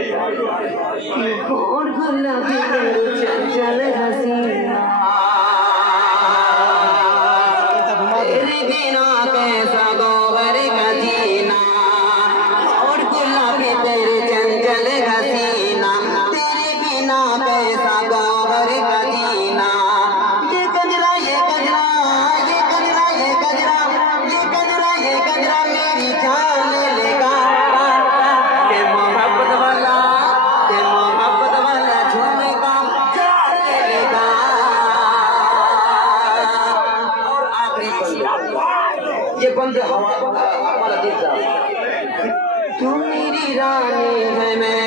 और गुलाबी चंचल हसीना तेरे बिना कैसा गोबर का जीना और गुलाबी तेरे चंचल हसीना तेरे बिना कैसा गोबर का जीना ये गजरा ये गजरा ये गजरा ये गजरा ये गजरा ये गजरा मेरी जान लेगा के मोहब्बत वाला झूमेगा जान लेगा। और आखिरी ये बंद हमारा दिल तू मेरी रानी है मैं